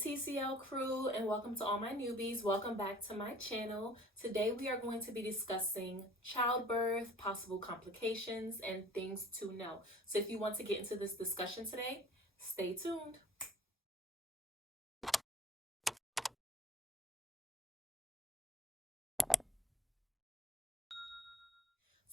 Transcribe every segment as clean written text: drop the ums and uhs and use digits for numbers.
TCL crew, and welcome to all my newbies. Welcome back to my channel. Today we are going to be discussing childbirth, possible complications, and things to know. So if you want to get into this discussion today, stay tuned.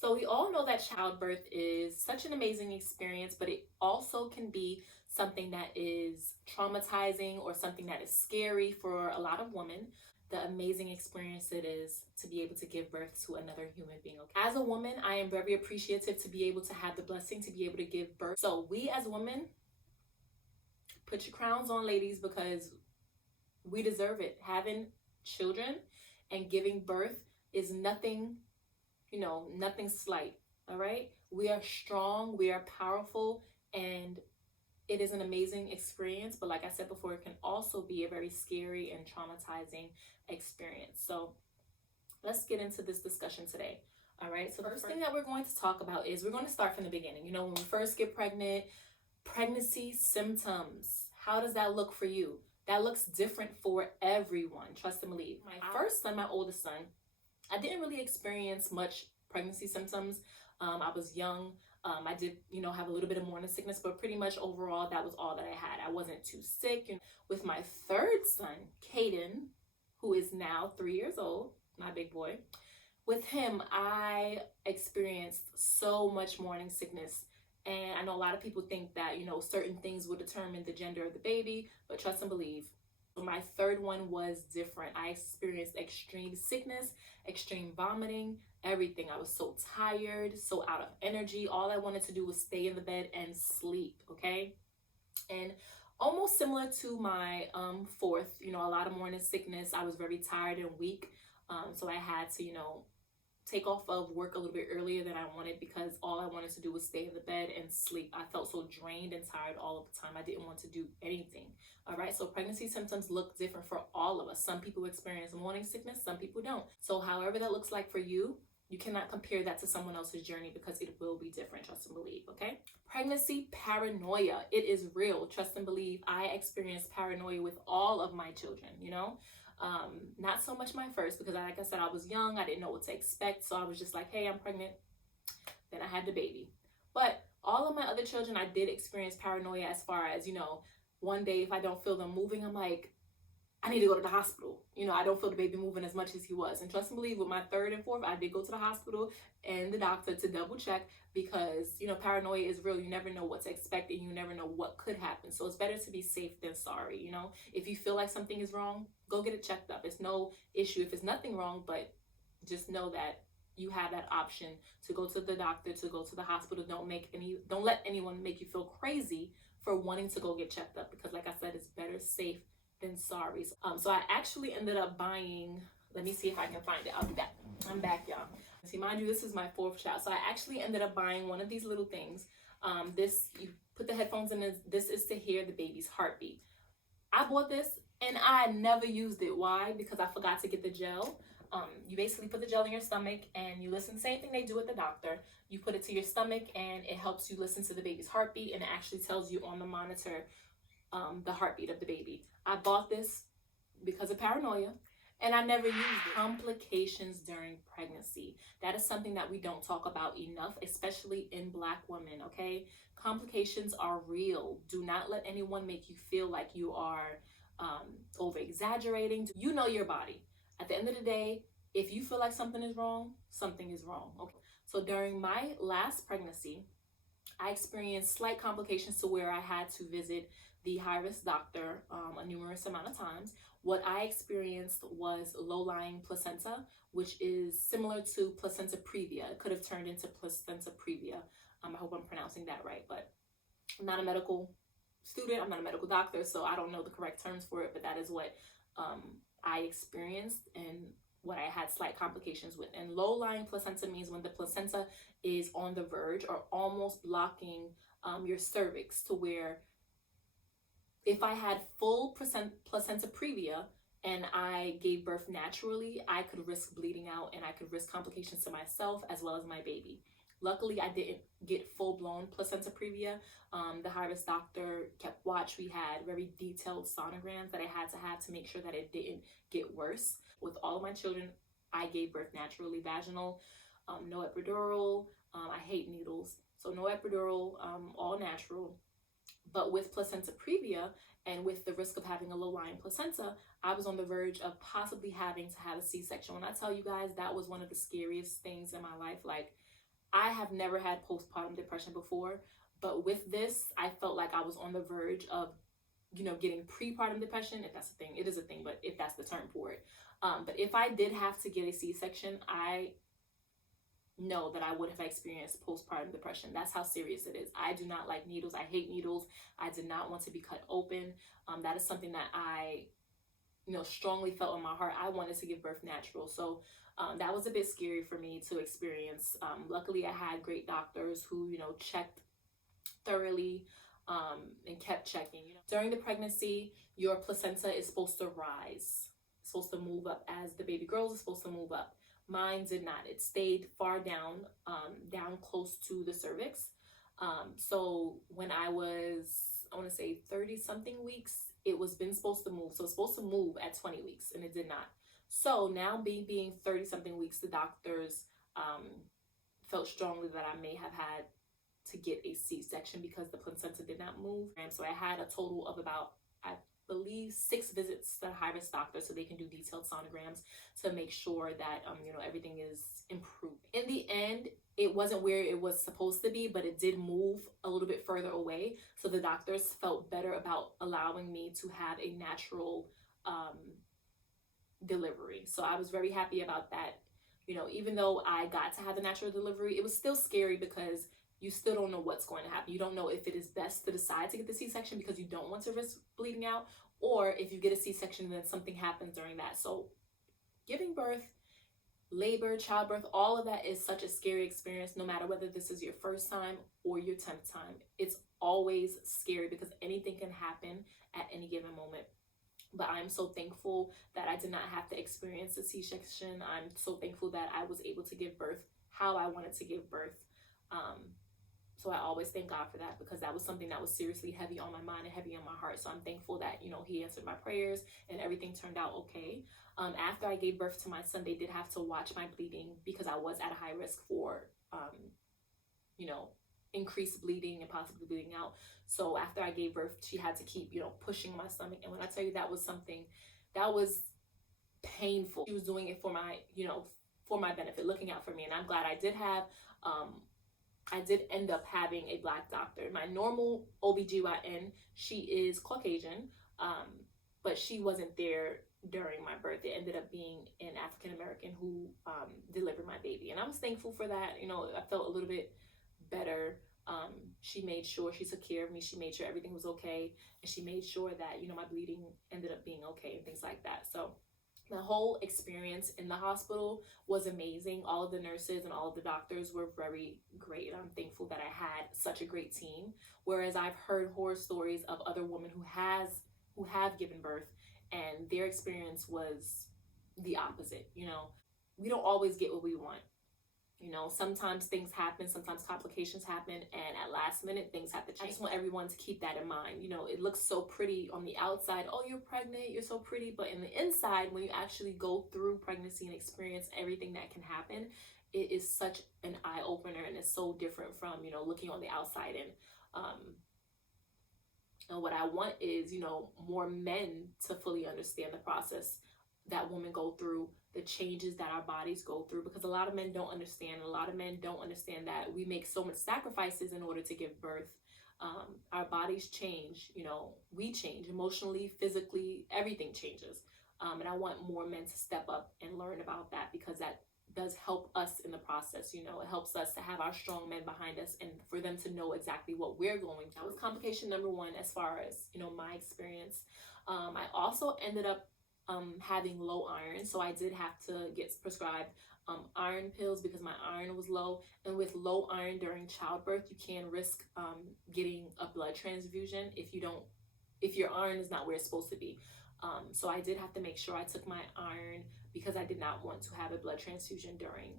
So we all know that childbirth is such an amazing experience, but it also can be something that is traumatizing or something that is scary for a lot of women. The amazing experience it is to be able to give birth to another human being. As a woman, I am very appreciative to be able to have the blessing to be able to give birth. So we as women, put your crowns on, ladies, because we deserve it. Having children and giving birth is nothing, nothing slight. All right, we are strong, we are powerful, and it is an amazing experience. But like I said before, it can also be a very scary and traumatizing experience. So let's get into this discussion today. All right, so the first thing that we're going to talk about is we're going to start from the beginning. When we first get pregnant, pregnancy symptoms, how does that look for you? That looks different for everyone, trust and believe. My first son, my oldest son, I didn't really experience much pregnancy symptoms. I was young. I did, have a little bit of morning sickness, but pretty much overall, that was all that I had. I wasn't too sick. With my third son, Caden, who is now 3 years old, my big boy, with him, I experienced so much morning sickness. And I know a lot of people think that, certain things will determine the gender of the baby, but trust and believe, my third one was different. I experienced extreme sickness, extreme vomiting, everything. I was so tired, so out of energy. All I wanted to do was stay in the bed and sleep, okay? And almost similar to my fourth, a lot of morning sickness. I was very tired and weak. So I had to, take off of work a little bit earlier than I wanted because all I wanted to do was stay in the bed and sleep. I felt so drained and tired all of the time. I didn't want to do anything. All right, so pregnancy symptoms look different for all of us. Some people experience morning sickness, some people don't. So however that looks like for you, you cannot compare that to someone else's journey because it will be different, trust and believe, okay? Pregnancy paranoia, it is real, trust and believe. I experienced paranoia with all of my children, not so much my first because like I said, I was young, I didn't know what to expect. So I was just like, hey, I'm pregnant. Then I had the baby. But all of my other children, I did experience paranoia as far as, one day if I don't feel them moving, I'm like, I need to go to the hospital. I don't feel the baby moving as much as he was. And trust and believe, with my third and fourth, I did go to the hospital and the doctor to double check because, paranoia is real. You never know what to expect and you never know what could happen. So it's better to be safe than sorry, If you feel like something is wrong, go get it checked up. It's no issue if it's nothing wrong, but just know that you have that option to go to the doctor, to go to the hospital. Don't let anyone make you feel crazy for wanting to go get checked up because like I said, it's better safe than sorry. So I actually ended up buying, let me see if I can find it. I'll be back. I'm back, y'all. See, mind you, this is my fourth child. So I actually ended up buying one of these little things. You put the headphones in, this is to hear the baby's heartbeat. I bought this and I never used it. Why? Because I forgot to get the gel. You basically put the gel in your stomach and you listen, same thing they do at the doctor. You put it to your stomach and it helps you listen to the baby's heartbeat, and it actually tells you on the monitor the heartbeat of the baby. I bought this because of paranoia and I never used it. Complications during pregnancy. That is something that we don't talk about enough, especially in Black women, okay? Complications are real. Do not let anyone make you feel like you are over exaggerating. You know your body. At the end of the day, if you feel like something is wrong, something is wrong, okay? So during my last pregnancy, I experienced slight complications to where I had to visit the high-risk doctor a numerous amount of times. What I experienced was low-lying placenta, which is similar to placenta previa. It could have turned into placenta previa. I hope I'm pronouncing that right, but I'm not a medical student. I'm not a medical doctor, so I don't know the correct terms for it, but that is what I experienced and what I had slight complications with. And low-lying placenta means when the placenta is on the verge or almost blocking your cervix, to where if I had full placenta previa and I gave birth naturally, I could risk bleeding out and I could risk complications to myself as well as my baby. Luckily, I didn't get full-blown placenta previa. The high-risk doctor kept watch. We had very detailed sonograms that I had to make sure that it didn't get worse. With all of my children, I gave birth naturally, vaginal, no epidural. I hate needles, so no epidural, all natural. But with placenta previa and with the risk of having a low-lying placenta, I was on the verge of possibly having to have a C-section. When I tell you guys, that was one of the scariest things in my life. Like, I have never had postpartum depression before, but with this, I felt like I was on the verge of, getting prepartum depression, if that's a thing. It is a thing, but if that's the term for it. But if I did have to get a C-section, I know that I would have experienced postpartum depression. That's how serious it is. I do not like needles. I hate needles. I did not want to be cut open. That is something that I, strongly felt in my heart. I wanted to give birth natural. So that was a bit scary for me to experience. Luckily, I had great doctors who, checked thoroughly and kept checking. During the pregnancy, your placenta is supposed to rise. It's supposed to move up as the baby grows. It's supposed to move up. Mine did not. It stayed far down, down close to the cervix. So when I was, I want to say 30 something weeks, it was been supposed to move. So it's supposed to move at 20 weeks and it did not. So now being 30 something weeks, the doctors felt strongly that I may have had to get a C-section because the placenta did not move. And so I had a total of about, I believe, 6 visits to the high-risk doctor so they can do detailed sonograms to make sure that everything is improved. In the end, it wasn't where it was supposed to be, but it did move a little bit further away. So the doctors felt better about allowing me to have a natural delivery. So I was very happy about that. Even though I got to have the natural delivery, it was still scary because you still don't know what's going to happen. You don't know if it is best to decide to get the C-section because you don't want to risk bleeding out, or if you get a C-section and then something happens during that. So giving birth, labor, childbirth, all of that is such a scary experience, no matter whether this is your first time or your 10th time. It's always scary because anything can happen at any given moment. But I'm so thankful that I did not have to experience a C-section. I'm so thankful that I was able to give birth how I wanted to give birth. So I always thank God for that, because that was something that was seriously heavy on my mind and heavy on my heart. So I'm thankful that, he answered my prayers and everything turned out okay. After I gave birth to my son, they did have to watch my bleeding because I was at a high risk for, increased bleeding and possibly bleeding out. So after I gave birth, she had to keep, pushing my stomach. And when I tell you, that was something that was painful. She was doing it for my, for my benefit, looking out for me. And I'm glad I did have, I did end up having a Black doctor. My normal OBGYN, she is Caucasian, but she wasn't there during my birth. It ended up being an African American who delivered my baby. And I was thankful for that. I felt a little bit better. She made sure she took care of me. She made sure everything was okay. And she made sure that, my bleeding ended up being okay and things like that. So the whole experience in the hospital was amazing. All of the nurses and all of the doctors were very great. I'm thankful that I had such a great team. Whereas I've heard horror stories of other women who have given birth, and their experience was the opposite. We don't always get what we want. Sometimes things happen, sometimes complications happen, and at last minute things have to change. I just want everyone to keep that in mind. It looks so pretty on the outside. Oh, you're pregnant, you're so pretty. But in the inside, when you actually go through pregnancy and experience everything that can happen, it is such an eye-opener, and it's so different from, looking on the outside. And what I want is, more men to fully understand the process that women go through, the changes that our bodies go through, because a lot of men don't understand. A lot of men don't understand that we make so much sacrifices in order to give birth. Our bodies change, we change emotionally, physically, everything changes. And I want more men to step up and learn about that, because that does help us in the process. It helps us to have our strong men behind us and for them to know exactly what we're going through. That was complication number one as far as, my experience. I also ended up having low iron, so I did have to get prescribed iron pills because my iron was low. And with low iron during childbirth, you can risk getting a blood transfusion if your iron is not where it's supposed to be. So I did have to make sure I took my iron because I did not want to have a blood transfusion during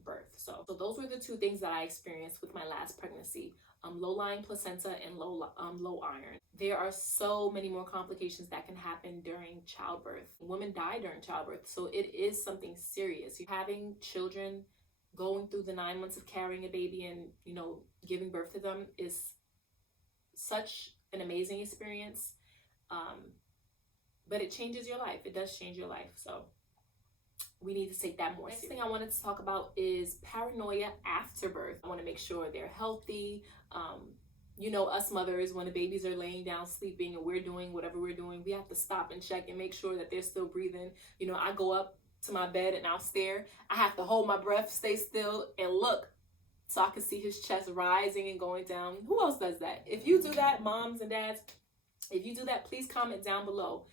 birth. So those were the two things that I experienced with my last pregnancy. Low-lying placenta and low iron. There are so many more complications that can happen during childbirth. Women die during childbirth, so it is something serious. Having children, going through the 9 months of carrying a baby and, giving birth to them is such an amazing experience. But it changes your life. It does change your life. So we need to take that more seriously. Next thing I wanted to talk about is paranoia after birth. I want to make sure they're healthy. Us mothers, when the babies are laying down sleeping and we're doing whatever we're doing, we have to stop and check and make sure that they're still breathing. I go up to my bed and I'll stare. I have to hold my breath, stay still, and look so I can see his chest rising and going down. Who else does that? If you do that, moms and dads, if you do that, please comment down below.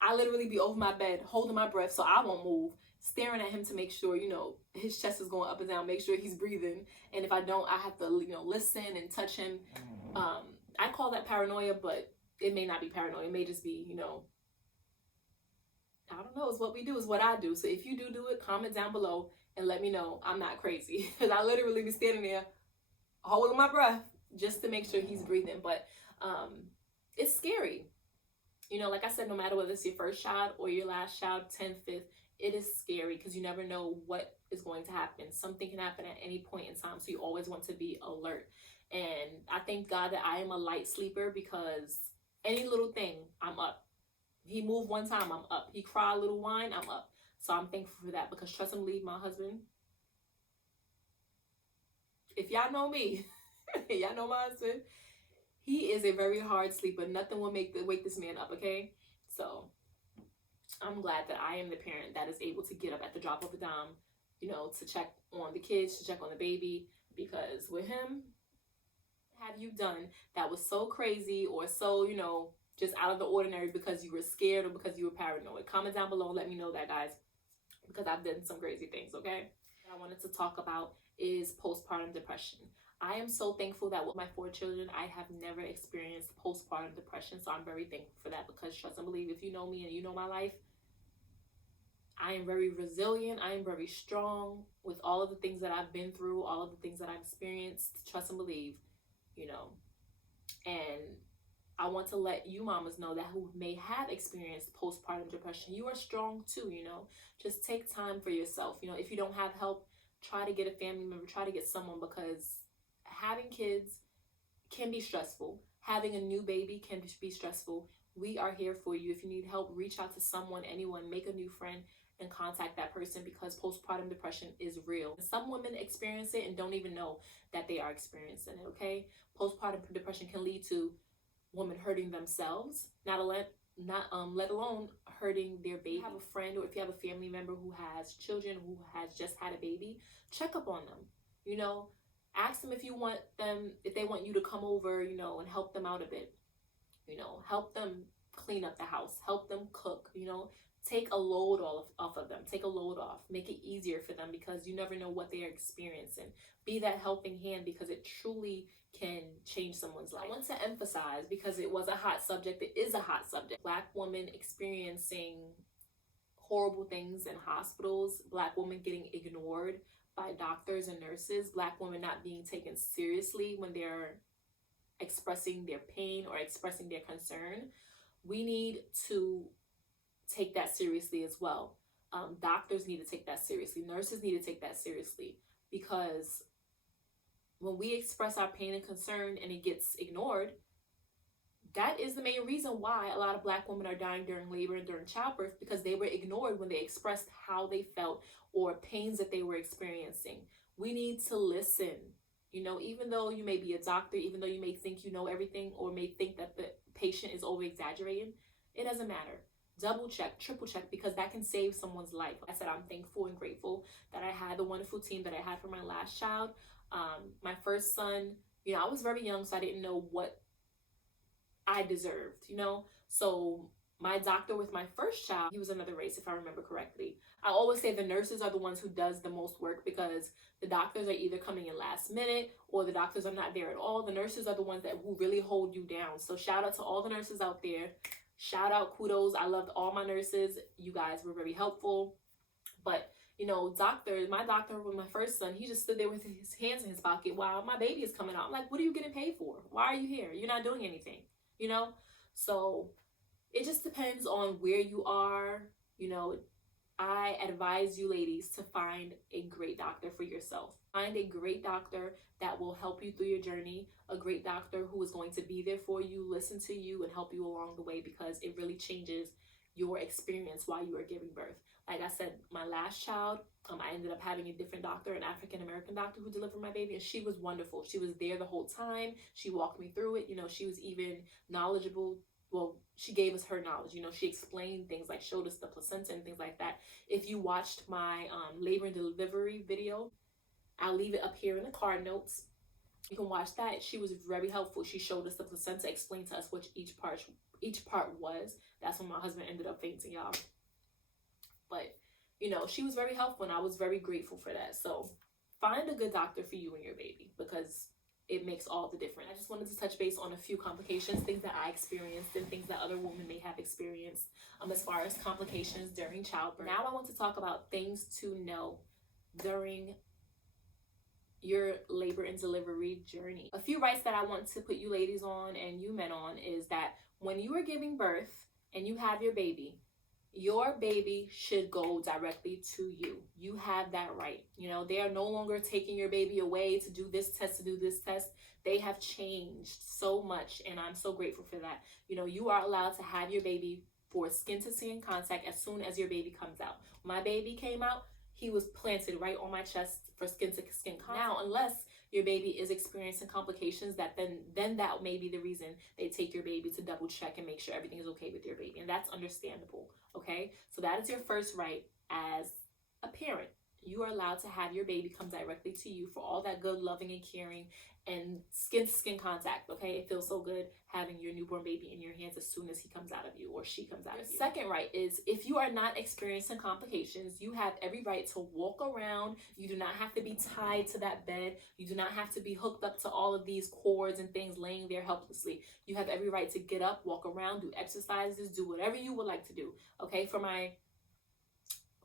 I literally be over my bed, holding my breath so I won't move, staring at him to make sure, his chest is going up and down, make sure he's breathing. And if I don't, I have to, listen and touch him. I call that paranoia, but it may not be paranoia. It may just be, I don't know. It's what we do. It's what I do. So if you do it, comment down below and let me know I'm not crazy. Because I literally be standing there holding my breath just to make sure he's breathing. But it's scary. Like I said, no matter whether it's your first child or your last child, 10th, 5th, it is scary because you never know what is going to happen. Something can happen at any point in time. So you always want to be alert. And I thank God that I am a light sleeper because any little thing, I'm up. He moved one time, I'm up. He cried a little whine, I'm up. So I'm thankful for that because trust and believe, my husband, if y'all know me, y'all know my husband, he is a very hard sleeper. Nothing will wake this man up, okay? So I'm glad that I am the parent that is able to get up at the drop of a dime, to check on the kids, to check on the baby. Because with him, what have you done that was so crazy or so, just out of the ordinary because you were scared or because you were paranoid? Comment down below and let me know that, guys, because I've done some crazy things, okay? What I wanted to talk about is postpartum depression. I am so thankful that with my 4 children, I have never experienced postpartum depression. So I'm very thankful for that because trust and believe, if you know me and you know my life, I am very resilient. I am very strong with all of the things that I've been through, all of the things that I've experienced. Trust and believe, and I want to let you mamas know that who may have experienced postpartum depression, you are strong too, Just take time for yourself. If you don't have help, try to get a family member, try to get someone, because having kids can be stressful. Having a new baby can be stressful. We are here for you. If you need help, reach out to someone, anyone, make a new friend and contact that person because postpartum depression is real. Some women experience it and don't even know that they are experiencing it, okay? Postpartum depression can lead to women hurting themselves, let alone hurting their baby. If you have a friend or if you have a family member who has children, who has just had a baby, check up on them, ask them if they want you to come over, and help them out a bit, help them clean up the house, help them cook, take a load off of them, take a load off, make it easier for them because you never know what they're experiencing. Be that helping hand because it truly can change someone's life. I want to emphasize, because it was a hot subject, it is a hot subject. Black women experiencing horrible things in hospitals, Black women getting ignored by doctors and nurses, Black women not being taken seriously when they're expressing their pain or expressing their concern. We need to take that seriously as well. Doctors need to take that seriously. Nurses need to take that seriously because when we express our pain and concern and it gets ignored, that is the main reason why a lot of Black women are dying during labor and during childbirth, because they were ignored when they expressed how they felt or pains that they were experiencing. We need to listen. Even though you may be a doctor, even though you may think you know everything or may think that the patient is over exaggerating, it doesn't matter. Double check, triple check, because that can save someone's life. Like I said, I'm thankful and grateful that I had the wonderful team that I had for my last child. My first son, I was very young, so I didn't know what I deserved, So my doctor with my first child, he was another race, if I remember correctly. I always say the nurses are the ones who does the most work because the doctors are either coming in last minute or the doctors are not there at all. The nurses are the ones who really hold you down. So shout out to all the nurses out there. Shout out, kudos. I loved all my nurses. You guys were very helpful. But You know, my doctor with my first son, he just stood there with his hands in his pocket while my baby is coming out. I'm like, what are you getting paid for? Why are you here? You're not doing anything, you know? So it just depends on where you are. You know, I advise you ladies to find a great doctor for yourself. Find a great doctor that will help you through your journey, a great doctor who is going to be there for you, listen to you, and help you along the way, because it really changes your experience while you are giving birth. Like I said, my last child, I ended up having a different doctor, an African American doctor who delivered my baby, and she was wonderful. She was there the whole time. She walked me through it. You know, she was even knowledgeable. Well, she gave us her knowledge. You know, she explained things, like showed us the placenta and things like that. If you watched my labor and delivery video, I'll leave it up here in the card notes. You can watch that. She was very helpful. She showed us the placenta, explained to us what each part was. That's when my husband ended up fainting, y'all. But, you know, she was very helpful, and I was very grateful for that. So find a good doctor for you and your baby, because it makes all the difference. I just wanted to touch base on a few complications, things that I experienced and things that other women may have experienced as far as complications during childbirth. Now I want to talk about things to know during your labor and delivery journey. A few rights that I want to put you ladies on and you men on is that when you are giving birth and you have your baby should go directly to you. You have that right. You know, they are no longer taking your baby away to do this test, to do this test. They have changed so much, and I'm so grateful for that. You know, you are allowed to have your baby for skin to skin contact as soon as your baby comes out. My baby came out, he was planted right on my chest for skin to skin contact. Now, unless your baby is experiencing complications, that then that may be the reason they take your baby to double check and make sure everything is okay with your baby, and that's understandable. Okay, so that is your first right as a parent. You are allowed to have your baby come directly to you for all that good loving and caring and skin to skin contact. Okay, it feels so good having your newborn baby in your hands as soon as he comes out of you or she comes out of you. Second right is, if you are not experiencing complications, you have every right to walk around. You do not have to be tied to that bed. You do not have to be hooked up to all of these cords and things laying there helplessly. You have every right to get up, walk around, do exercises, do whatever you would like to do. Okay, for my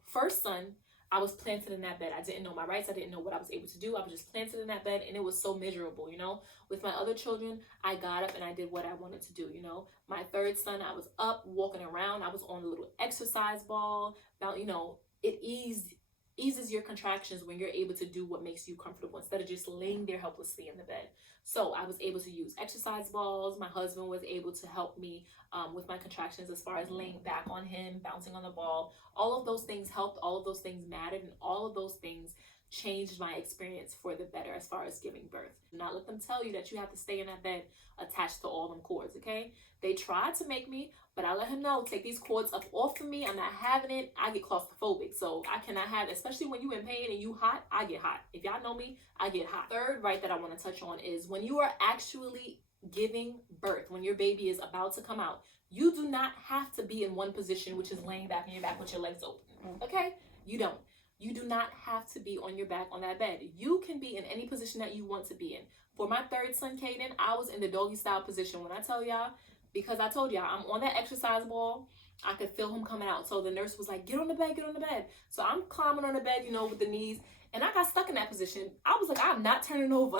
first son, I was planted in that bed. I didn't know my rights. I didn't know what I was able to do. I was just planted in that bed, and it was so miserable, you know. With my other children, I got up and I did what I wanted to do, you know. My third son, I was up, walking around. I was on a little exercise ball. About, you know, it eases your contractions when you're able to do what makes you comfortable instead of just laying there helplessly in the bed. So I was able to use exercise balls. My husband was able to help me with my contractions as far as laying back on him, bouncing on the ball. All of those things helped. All of those things mattered. And all of those things changed my experience for the better as far as giving birth. Do not let them tell you that you have to stay in that bed attached to all them cords, okay? They tried to make me, but I let him know, take these cords up off of me. I'm not having it. I get claustrophobic, so I cannot have it. Especially when you in pain and you hot, I get hot. If y'all know me, I get hot. Third right that I want to touch on is when you are actually giving birth, when your baby is about to come out, you do not have to be in one position, which is laying back on your back with your legs open, okay? You don't. You do not have to be on your back on that bed. You can be in any position that you want to be in. For my third son, Caden, I was in the doggy style position. When I tell y'all, because I told y'all, I'm on that exercise ball, I could feel him coming out. So the nurse was like, get on the bed, get on the bed. So I'm climbing on the bed, you know, with the knees, and I got stuck in that position. I was like, I'm not turning over.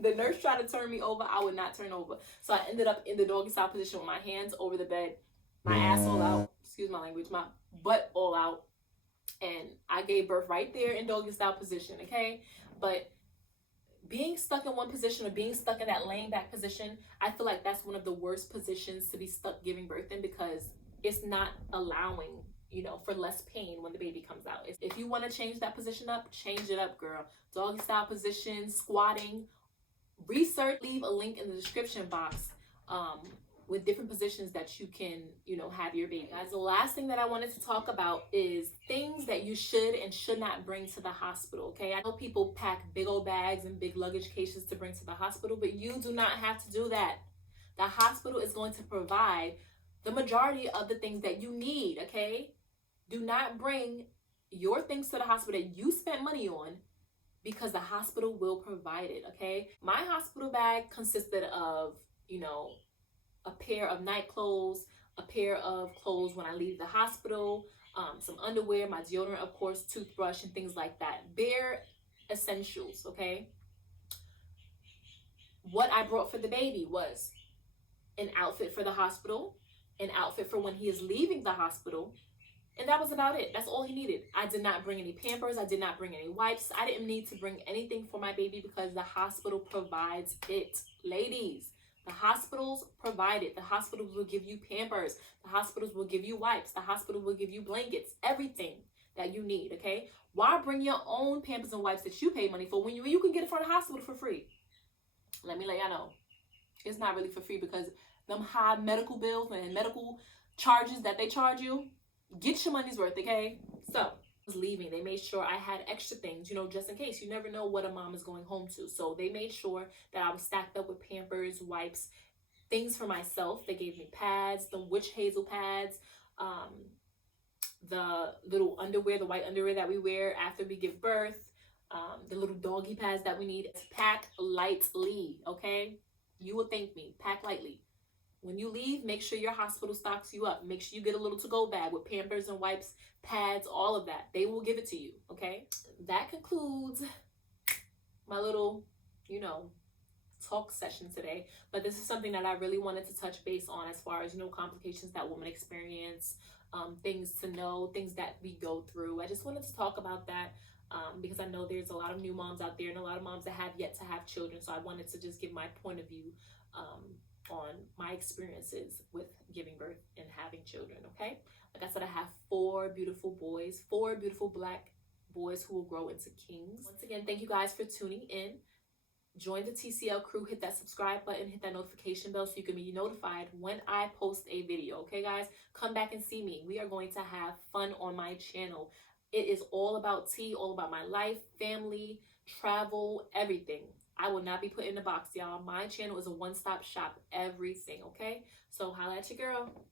The nurse tried to turn me over. I would not turn over. So I ended up in the doggy style position with my hands over the bed, my ass all out, excuse my language, my butt all out. And I gave birth right there in doggy style position, okay? But being stuck in one position or being stuck in that laying back position, I feel like that's one of the worst positions to be stuck giving birth in, because it's not allowing, you know, for less pain when the baby comes out. If you want to change that position up, change it up, girl. Doggy style position, squatting, research, leave a link in the description box with different positions that you can, you know, have your baby. Guys, the last thing that I wanted to talk about is things that you should and should not bring to the hospital, okay? I know people pack big old bags and big luggage cases to bring to the hospital, but you do not have to do that. The hospital is going to provide the majority of the things that you need, okay? Do not bring your things to the hospital that you spent money on, because the hospital will provide it, okay? My hospital bag consisted of, you know, a pair of night clothes, a pair of clothes when I leave the hospital, some underwear, my deodorant, of course, toothbrush, and things like that. Bare essentials, okay? What I brought for the baby was an outfit for the hospital, an outfit for when he is leaving the hospital, and that was about it. That's all he needed. I did not bring any Pampers. I did not bring any wipes. I didn't need to bring anything for my baby because the hospital provides it. Ladies, the hospitals provide it. The hospitals will give you Pampers. The hospitals will give you wipes. The hospital will give you blankets. Everything that you need, okay? Why bring your own Pampers and wipes that you pay money for when you can get it from the hospital for free? Let me let y'all know. It's not really for free because them high medical bills and medical charges that they charge you, get your money's worth, okay? So, I was leaving. They made sure I had extra things, just in case. You never know what a mom is going home to. So, they made sure that I was stacked up with Pampers, wipes, things for myself. They gave me pads, the witch hazel pads, the little underwear, the white underwear that we wear after we give birth, the little doggy pads that we need. Pack lightly, okay? You will thank me. Pack lightly. When you leave, make sure your hospital stocks you up. Make sure you get a little to-go bag with Pampers and wipes, pads, all of that. They will give it to you, okay? That concludes my little, talk session today. But this is something that I really wanted to touch base on as far as, complications that women experience, things to know, things that we go through. I just wanted to talk about that because I know there's a lot of new moms out there and a lot of moms that have yet to have children. So I wanted to just give my point of view on my experiences with giving birth and having children, okay? Like I said, I have 4 beautiful boys, 4 beautiful Black boys who will grow into kings. Once again, thank you guys for tuning in. Join the TCL crew, hit that subscribe button, hit that notification bell so you can be notified when I post a video, okay guys? Come back and see me. We are going to have fun on my channel. It is all about tea, all about my life, family, travel, everything. I will not be put in a box, y'all. My channel is a one-stop shop, everything, okay? So holla at your girl.